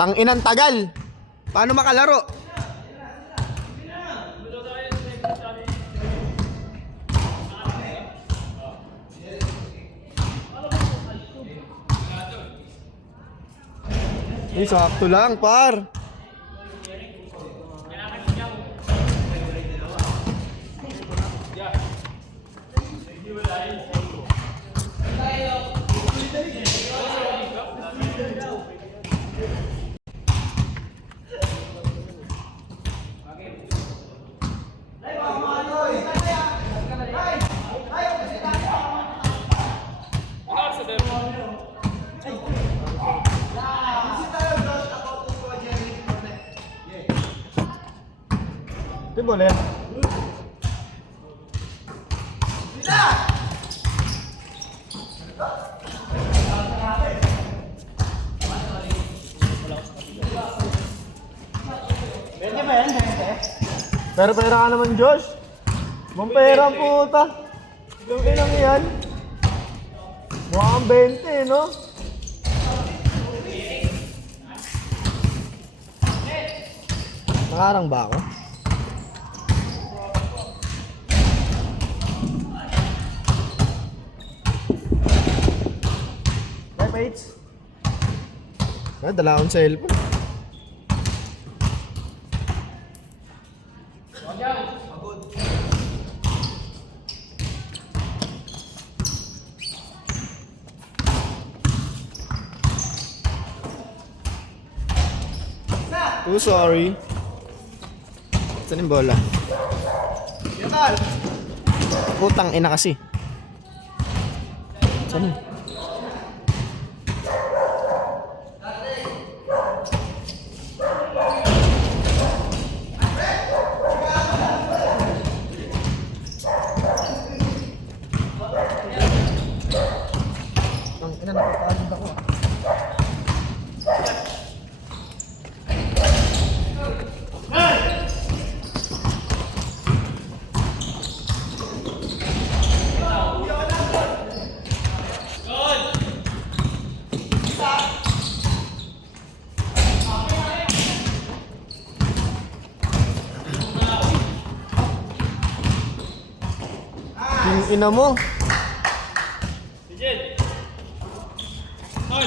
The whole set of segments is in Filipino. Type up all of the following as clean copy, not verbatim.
Tang-inang tagal. Paano makalaro? Ay, sakto lang, par. Ito boleh. Pera-pera ka naman, Josh. Mampera ang puta. Yung ilang yan. Mukhang 20, no? Nakarang ba ako? Bye, Pates. Dala akong cellphone. Oh, sorry. Saan yung bola? Putang ina kasi. Saan yun? Ang ina, napapagod ako. Ina mo. Digel. Tol.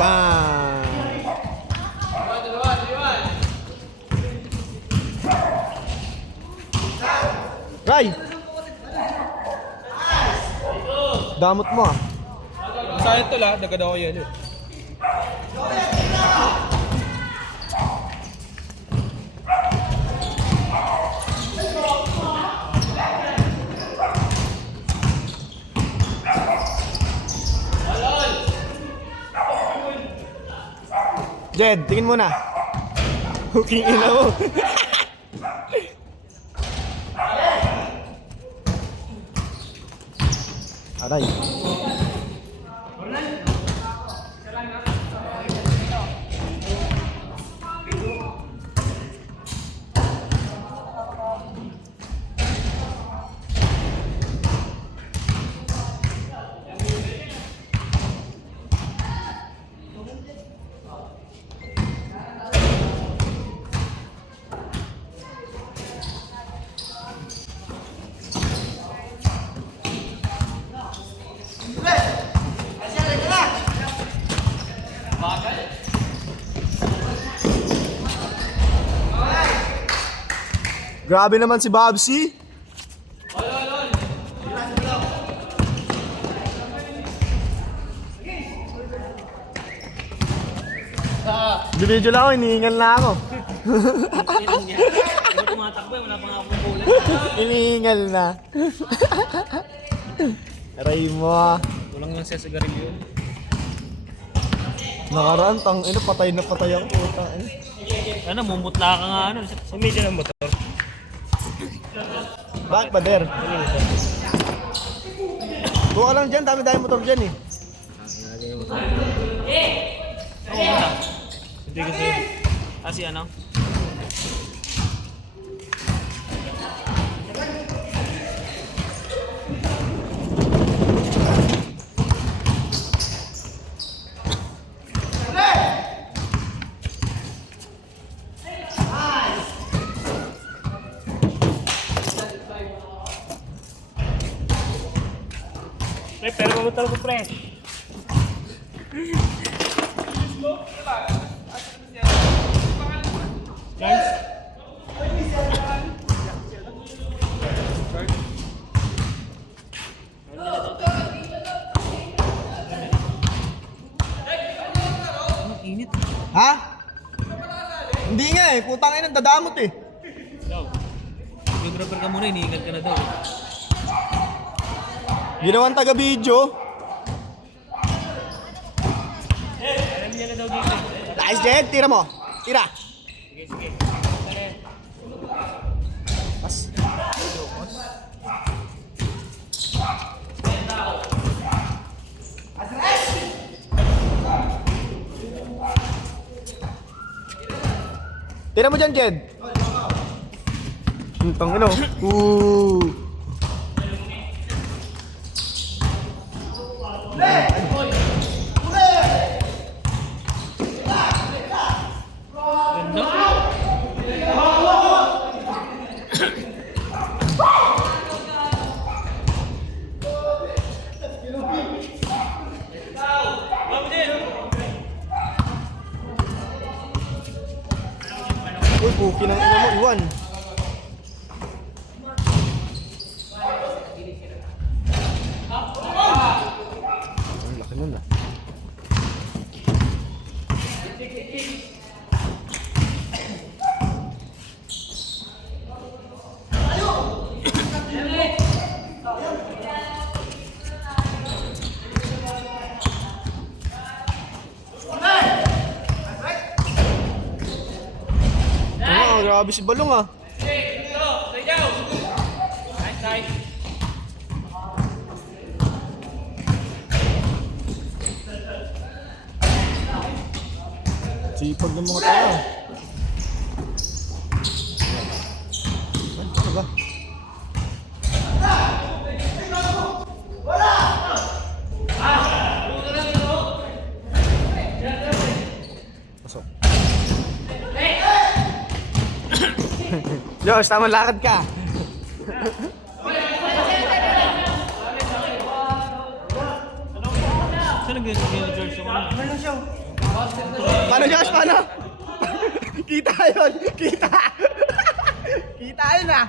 Bang. Ray. Damot mo ah. Sa ito la, dagad ako yan. Jed, tingin mo na. Hooking ina mo. Aray. Grabe naman si Babsi. Video lang ako, inihingal na ako. Tumatakbo, wala pang ako bulan. Inihingal na. Aray mo ah. Walang yung sa sigarilyo. Nakaraan, ina, patay na patay ang puta. Ano, mumutla ka nga ano. Sa media ng motor. Bakit ba, Der? Buka lang dyan, dami-dami motor dyan eh. Oo, wala. Hindi kasi. Kasi ano? Pre, pero mamutal ko, pre. Charles? Init. Ha? Hindi nga eh, putang ina, dadamot eh. Daw. Videographer ka muna, iniingat ka na daw. Ginawan taga-video. Alam niya na daw dito. Nice, Jed, tira mo. Tira. Sige, sige. Pas. Tira mo dyan, Jed. Ang tangin, oh. Ganda. Uy, puki ng ina mo, Iwan. Ang laki nun ah. Grabe si Balong ah. Sipag ng mga tao. Ano ba? Pasok. Josh, tama lakad ka. Saan nag-gano'n George? Paano Josh? Paano? Kita yun! Kita! Kita yun ah!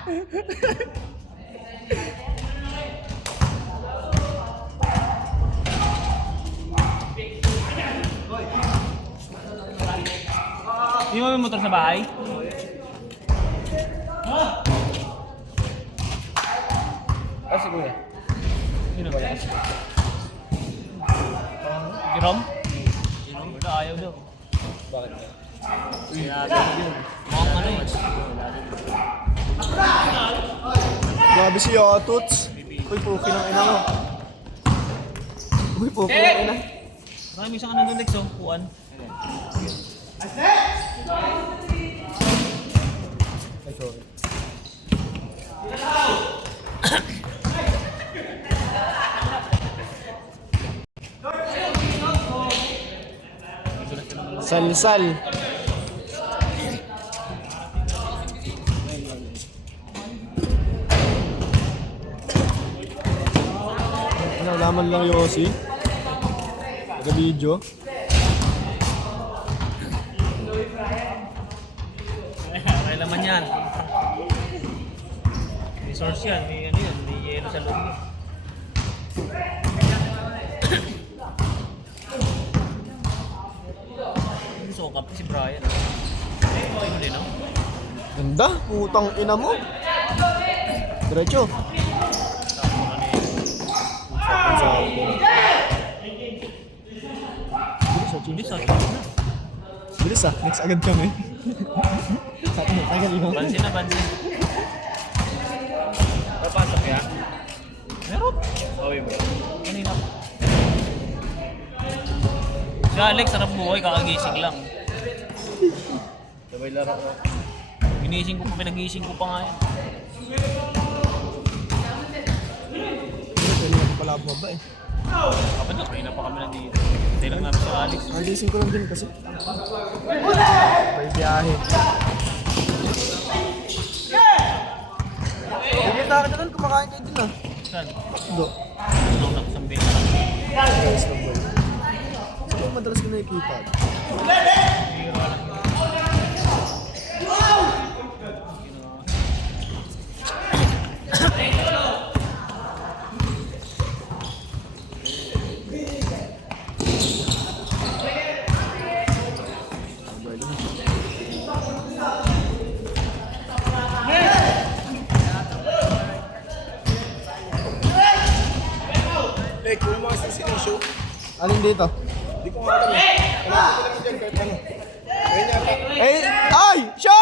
Hindi mo may motor sa bahay? Ah, si Kuya. Sino ba yan? Jerome? Jerome? Wala, ayaw daw. Bakit? Mukhang ano eh. Grabe si Yotuts. Uy, puki ng ina mo. Uy, puki ng ina. Marami isang ano doon, Lex, oh. Puan. Ay, sorry. Sal-sal. Ano, laman lang Yossi. Taga-video. Kaya naman yan. May source yan, may ano yan, may yelo sa loob. So, kapit si Brian. Ay, hindi no? Ganda, putang ina mo. Diretso. Bilis ah, bilis ah, next agad kami. Agad ikaw. Bansin na, bansin. Papasok ya? Meron? Bawi mo. Kanina pa. Si Alex, sarap buhay, kakagising lang. Sabay laro ko. Ginising ko pa, pinagising ko pa nga yan. Pwede na pala baba eh. Kapag na, kanina pa kami nandito. Hindi lang namin si Alex. Nagising ko lang din kasi. May biyahe. Nakikita ka na doon, kumakain kayo din ah. Saan? Do. Anong nakasambing? Guys, lang ba? Saan ba madalas ko nakikita? Like, yung mga sinisyo, Alin dito? hindi ko nga alam eh. Kailangan ko lang dyan kahit ano. Kaya yata. Eh, ay! Siya!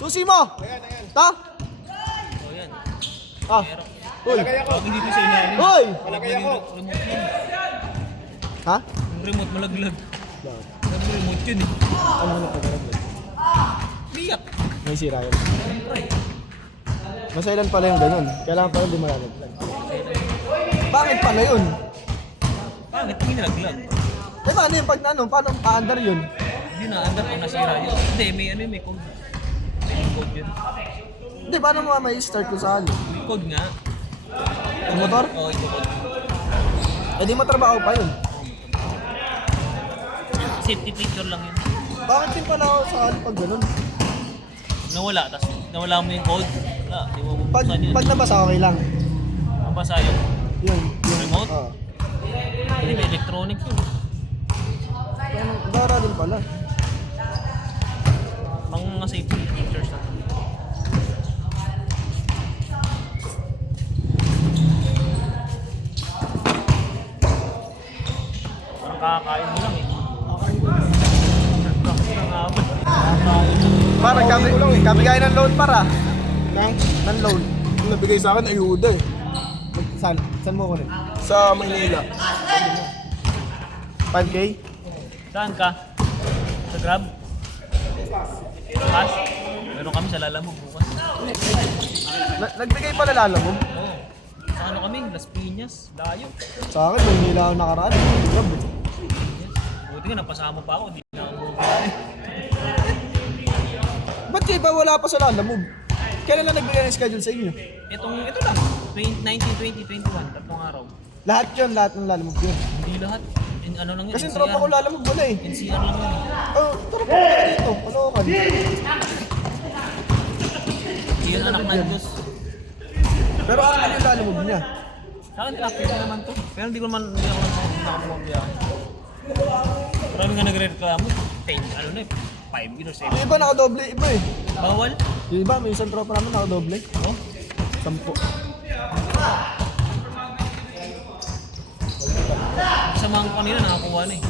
Susi mo! Ayan, ayan. Ta? Oh, yan. Ah. Uy! Palagay ako. Tawagin dito sa ilalim. Uy! Palagay ako. Remote yun. Ha? Yung remote malaglag. Sabi ko remote yun eh. Ano na pag-araglag? Biyak. May sira yun. Masailan pala yung ganun. Kailangan pala di malalaglag. Bakit pala yun? Bakit hindi nalaglag? Eh paano yung pag ano? Paano paandar yun? Hindi na, andar kung nasira yun. Hindi, may ano yun, may code. May code yun. Hindi, paano mo may start ko sa ano? May code nga. Yung motor? Oo, ito code. Eh di matrabaho pa yun. Safety picture lang yun. Bakit din pala ako sa ano pag ganun? Nawala, tapos nawala mo yung code. Wala, di mo Pag, bubuksan yun. pag nabasa okay lang. Mabasa yun. Yun. Remote? Oo. Hindi, may electronics yun. Dara din pala. Pang mga safety pictures na. Parang kakakain mo lang eh. Bakit na nga ba? Kakakain mo. Parang kami gaya ng loan para. Nang, Ng loan. yung nabigay sa akin, ayuda eh. Saan mo kunin? Sa Maynila. 5K? Saan ka? Sa Grab? Cash? Meron kami sa Lalamog bukas. Nagbigay pala lalo mo? Oo. Sa ano kami? Las Piñas. Layo. Sa akin, Maynila ako nakaraan. Grabe. Buti nga napasama pa ako. Hindi na ako bumili. Ba't kayo ba wala pa sa lalamog? Kailan lang nagbigay ng schedule sa inyo? Ito lang. 19, 20, 21. Tatlong araw. Lahat ng lalamog yun. Hindi lahat. Ano lang yun? Kasi tropa ko lalamog wala eh. NCR lang yun. Oh, tropa ko na dito. Ano kan? Yun anak na Diyos. Pero ano yung lalamog niya? Sa akin, traffic na naman to. Pero hindi ako nakamuha biyahe. Marami nga nagre-reklamo. 10, ano na eh. 5 or 7. Yung iba nakadoble, iba eh. Bawal? Yung iba, may isang tropa namin nakadoble. Oh? 10. Samahan ko kanina, nakakuha na eh.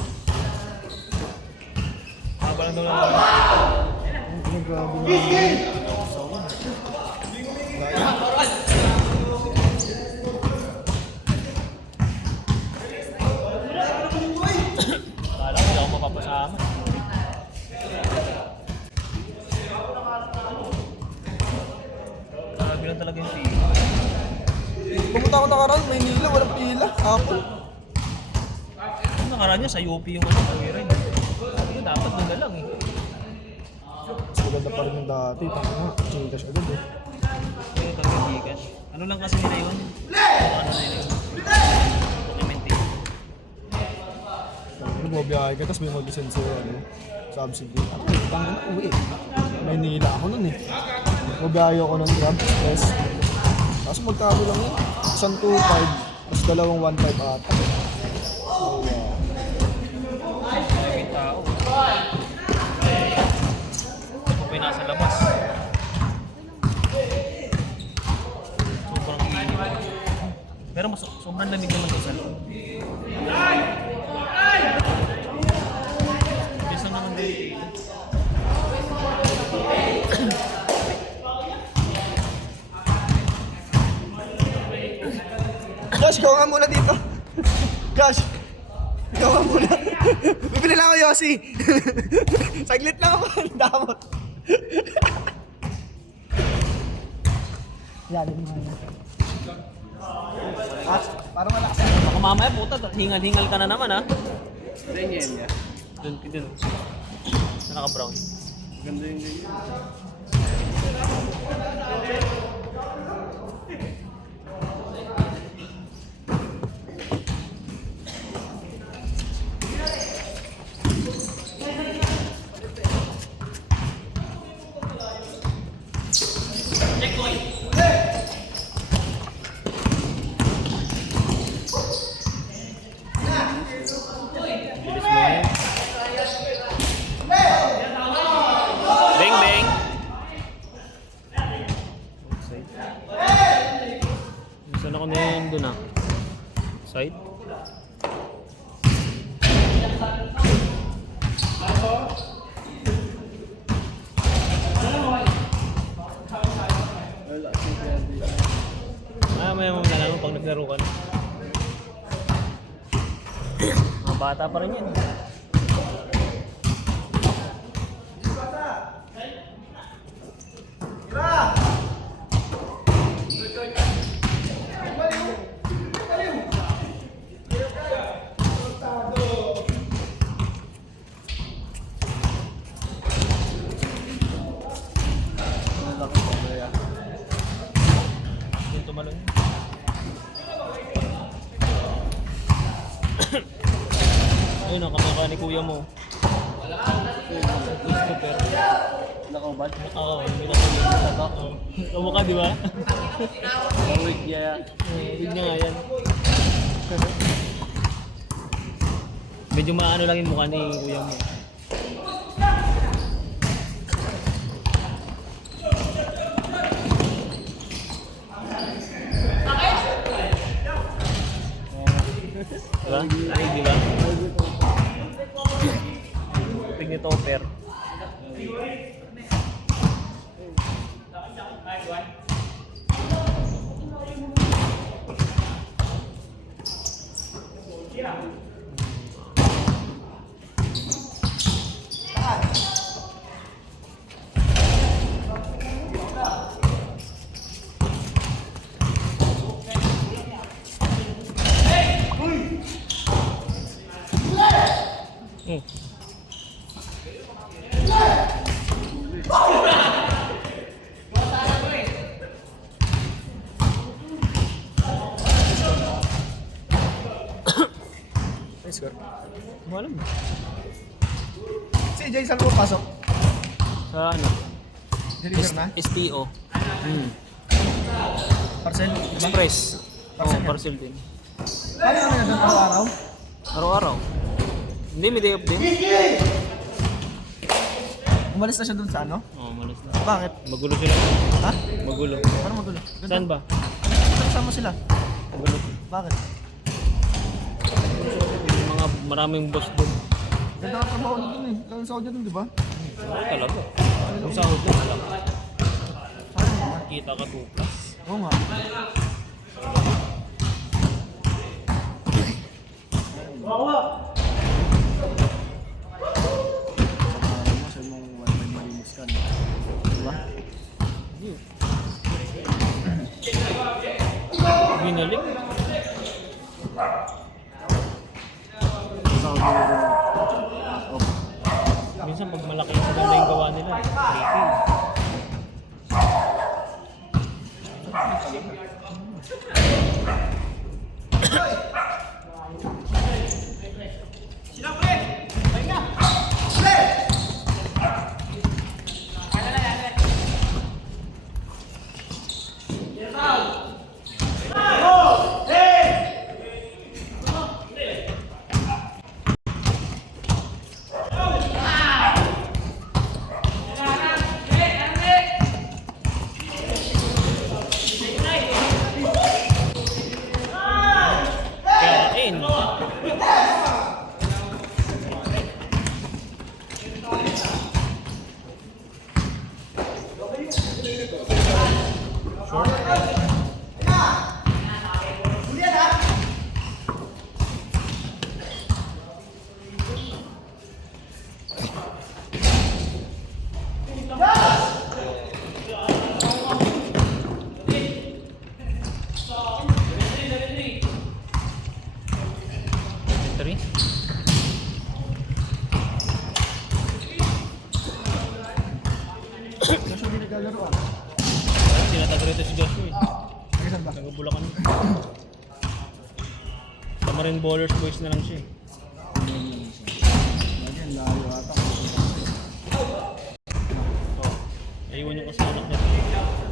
Haba lang daw lang. Ang grabe na. Kala ko hindi ako mapapasama. Grabe lang talaga yung pila. Pumunta ako nakaraan, Maynila, walang pila. Apple. Yung nakaraan niya sa UP yung ano, kawirin. Sabi ko dapat doon na lang eh. Mas maganda pa rin yung dati. Tama nga, chingas agad eh. Pero talaga Gcash. Ano lang kasi nila yun? Ano na yun? Documentation. Ano mo biyahe ka, tapos may mag-send sa'yo, ano, subsidy. Ako, tangin na, uwi. Maynila ako nun eh. Mabiyahe ako ng Grab, yes. Tapos magkano lang yun? Isang 2.5, tapos dalawang 1.5 ata. Oh, wow. May tao. Ito pa yung nasa labas. Sobrang init. Pero mas sobrang lamig naman ito sa loob. Bisa naman dito. Josh, ikaw nga muna dito. Josh, ikaw nga muna. Bibili lang ako Yossi. Saglit lang ako, damot. Yan, yung mga parang malakas. Baka mamaya puta, hingal-hingal ka na naman ha. Dun, dun. Na naka-brown. Ganda yung ganyan. Side. May mga lang pag naglaro ka na. Mga bata pa rin yan. Yung tumalon. Ayun ang kamukha ni kuya mo. Christopher. Nakubad? Oo, hindi na kuya. Kamukha, di ba? Mawig niya. Hindi niya nga yan. Medyo maano lang yung mukha ni kuya mo. Diba? Ay, di ba? Pig ni Topper. Nice score. Mo alam. Si Jay, saan mo pasok? Sa ano? Deliver na? STO. Parcel? Diba? Express. Oo, parcel din. Kaya naman na doon araw-araw? Araw-araw. Hindi, may day off din. Umalis na siya doon sa ano? Oo, malas na. Bakit? Magulo sila. Ha? Magulo. Paano magulo? Saan ba? Kasama sila. Magulo. Bakit? Yung mga maraming boss doon. Ganda ka trabaho na doon eh. Lang sa audio doon, di ba? Oo, talaga. Yung sahod doon, malaki. Sayang naman. Kita ka 2 plus. Oo nga. Sa mong wifi malinis ka, diba? Yun. Binalik. Sa audio na doon. Minsan pag malaki yung maganda yung gawa nila. Retail. Kain. Entry. Kasi hindi naglalaro ah. Tinatago rito si Joshua eh. Saan ba? Nagabulakan. Tamarin bowlers boys na lang siya eh. Lagyan, layo ata. Oh. Naiwan yung kasama niya.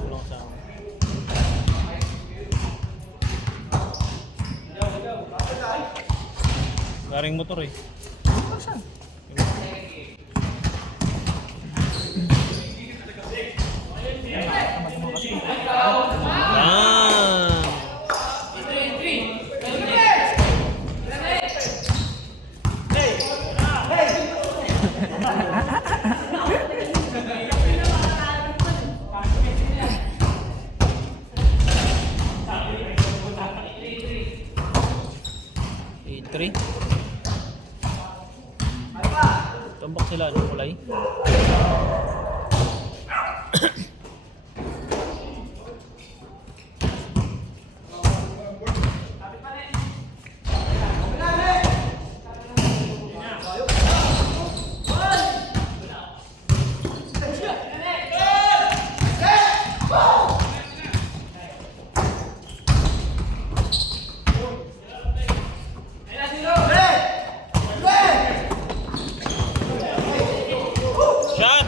Walang kasama. Garing motor eh. Saan? Ah! 3. Tambak sila, ano kulay? Shot!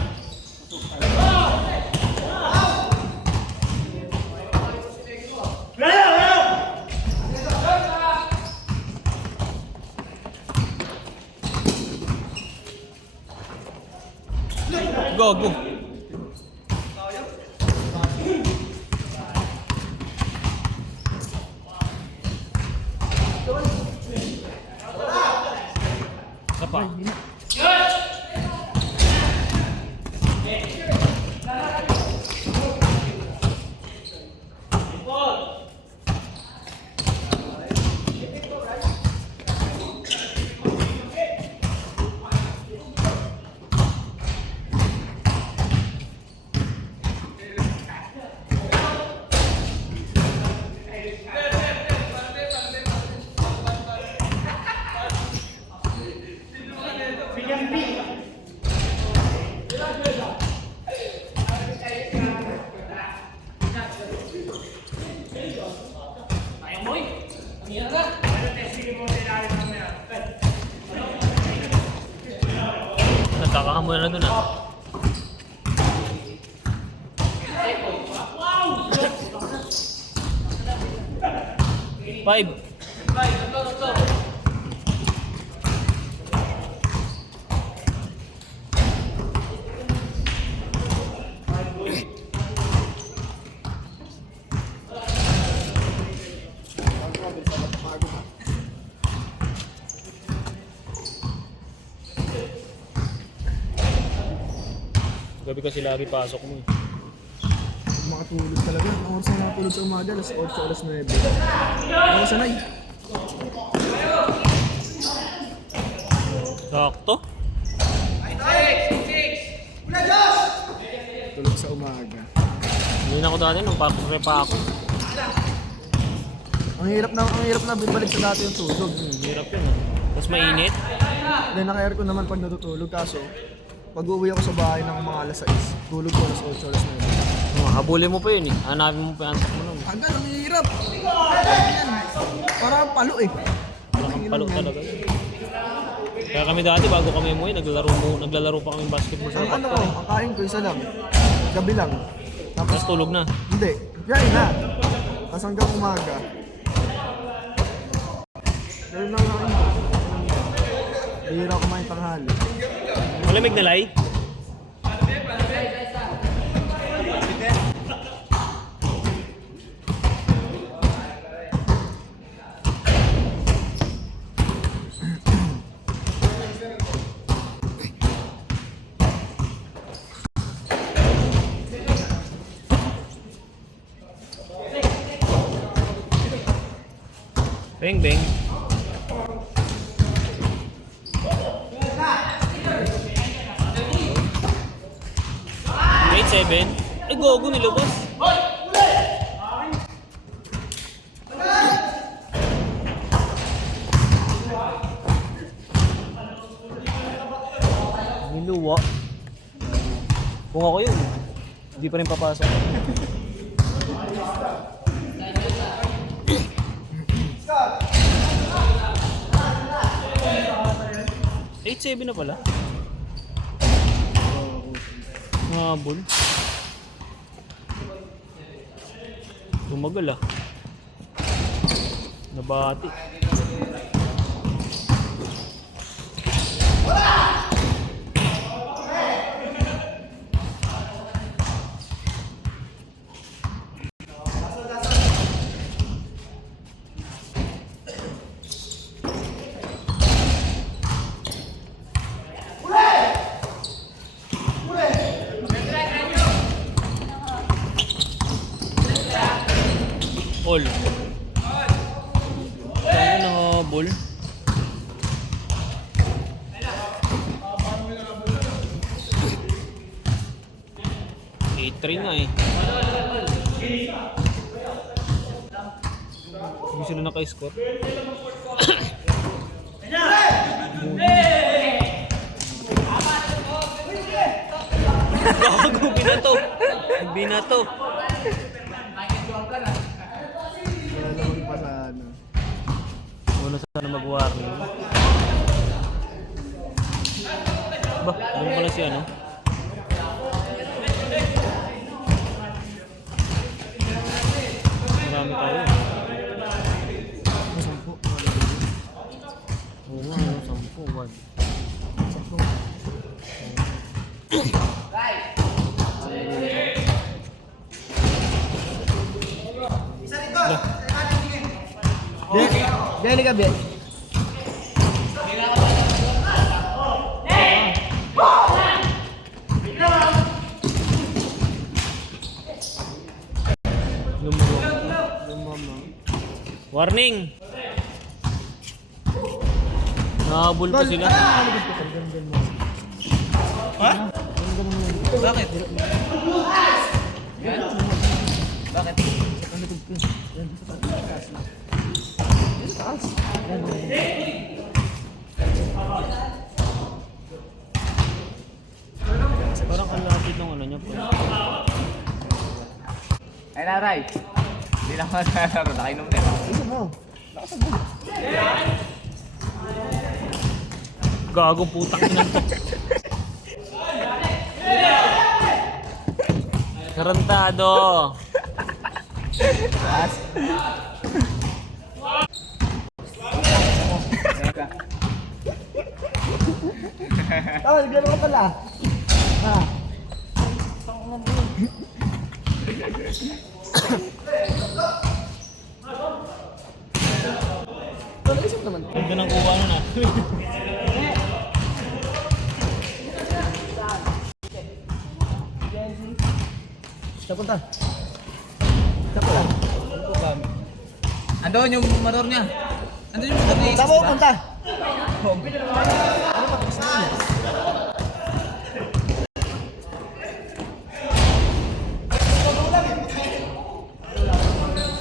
Go, go. Apa? Nagkakahamoy na dun ah. Five. Gabi kasi lagi pasok mo eh. Makatulog talaga. Ang oras na nakatulog sa umaga, alas 8, alas 9. Ako sanay. Sakto. Tulog sa umaga. Hindi na ako dati nung pakure pa ako. Ang hirap na bibalik sa dati yung tulog. Hirap yun ah. Tapos mainit. Then naka-aircon naman pag natutulog, kaso pag uwi ako sa bahay ng mga alas 6, tulog ko alas 8, alas 9. Habulin mo pa yun eh. Hanapin mo pa yung antok mo nun. Tagal, ang hirap. Parang palo eh. Ang palo talaga. Kaya kami dati bago kami umuwi, naglalaro pa kami basketball sa Ang park. ang kain ko isa lang. Gabi lang. Tapos, Tapos tulog na. hindi. Biyahe na. Tapos hanggang umaga. Ganun lang kain ko. Hihira kumain tanghali. Malamig na lay? Beng beng. Grade 7. Ay, gogo nilabas. Niluwa. Kung ako yun, hindi pa rin papasok. Eight 7 na pala. Habol. Tumagal ah. Nabati. All. Ano na habol? 3 nga eh. Hindi sila naka-score. Gago, binato. Binato. Wala naman pa sa ano. Muna sana mag-warning. Ba, doon pala si ano? Marami tayo. Sampu. Oo nga, ano, 10, wag. Beli ka, Be. Warning! Nahabol pa sila. Ha? Bakit? Bakit? Parang kalapit ng ano niya po. Ay naray, hindi lang ako nalaro, nakainom din. Isa mo. Gagong putang ina to. Tarantado. Ah, nagano ka pala. Ha. Tol, isip naman. Ganda ng kuha nun ah. Saan punta? Saan pala? Andun yung motor niya. Andun yung motor niya. Saan mo punta?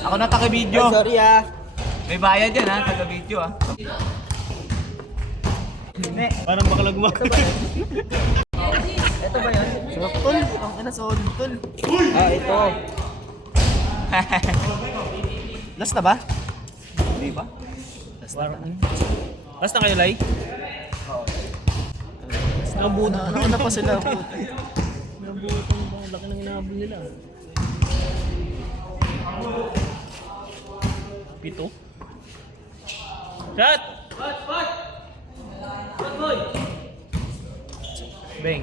Ako na taga-video. Sorry ah. May bayad yan ha, taga-video ha. Parang bakalagmak. Ito ba yan? Sarap tol. Ang ina solid tol. Ah, ito. Last na ba? Hindi ba? Last na kayo, Lai? Oo. Nabutan. Nauna pa sila. Nabutan ba? Laki ng inahabol nila. 7. Shot! Bang.